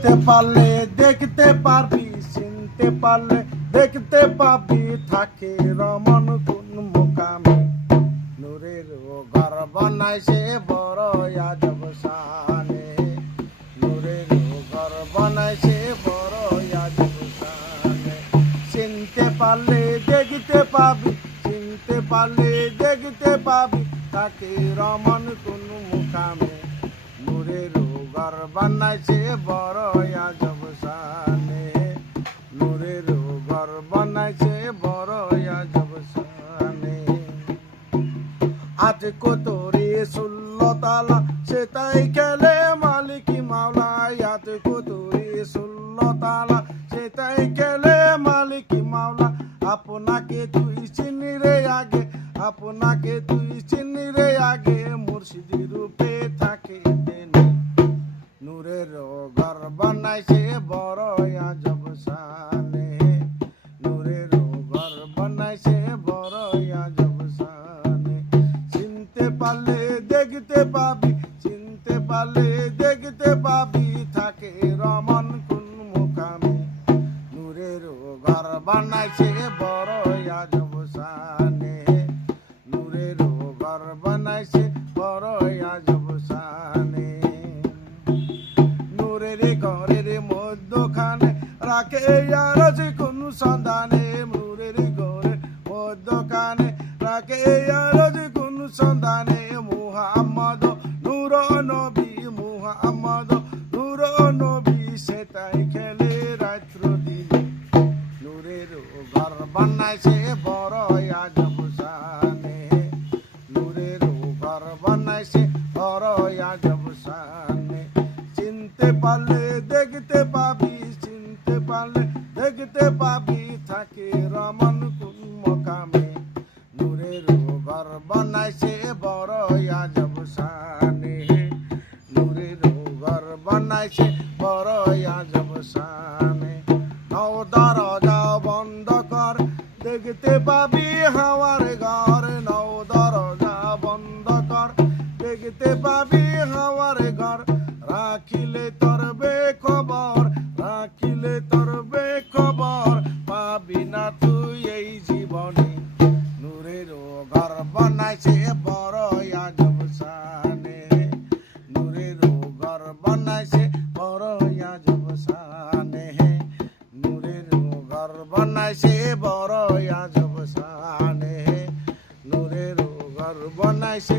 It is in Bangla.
চিনতে পারলে দেখতে পারবি, চিনতে পারলে দেখতে পাবি, থাকে রমন কোন মোকামে। নূরের ঘর বানাইছে বড় আজব শানে, নূরের ঘর বানাইছে বড় আজব শানে। চিনতে পারলে দেখতে পাবি, চিনতে পারলে দেখতে পাবি, থাকে রমন কোন মুকামে। নূরের ঘর বানাইছে বড় আজব শানে, নূরের ঘর বানাইছে বড় আজব শানে। আজ কতরে 16 তালা সেটাই খেলে মালিকি মাওলা, আজ কতরে 16 তালা সেটাই খেলে মালিকি মাওলা। আপনাকে তুই চিনি রে আগে, আপনাকে তুই চিনি রে আগে, মুর্শিদি রূপে থাকে তেনে। নূরের ঘর বানাইছে বড় আজব শানে, নূরের ঘর বানাইছে বড় আজব শানে। চিনতে পারলে দেখতে পাবি, চিনতে পারলে দেখতে পাবি, থাকে রমন কোন মুকামে। নূরের ঘর বানাইছে বড় আজব শানে, নূরের ঘর বানাইছে বড় আজব শানে। নূরের ঘরের মধ্যখানে রাখে আরজ কোন সন্ধানে, নূরের ঘরের মধ্যখানে রাখে আরজ কোন সন্ধানে। মুহাম্মদ নূর নবী, মুহাম্মদ নূর নবী, সেটাই খেলে রাত্র দিনে। নূরের ঘর বানাইছে বড় আজব শানে, নূরের ঘর বানাইছে বড় আজব শানে। চিনতে পারলে দেখতে পাবি, চিনতে পারলে দেখতে পাবি, থাকে রমন কোন মকামে। নূরের ঘর বানাইছে বড় আজব শানে, নূরের ঘর বানাইছে বড় আজব শানে। নও দরজা বন্ধ কর দেখতে পাবি হাওয়ার ঘর, নও দরজা বন্ধ কর দেখতে পাবি হাওয়ার ঘর। রাখিলে তোর বেখবর, রাখিলে তোর বেখবর, পাবি না তুই এই জীবনে। নূরের ঘর বানাইছে বড় আজব শানে, নূরের ঘর বানাইছে বড় আজব শানে, নূরের ঘর বানাইছে বড় আজব শানে, নূরের ঘর বানাইছে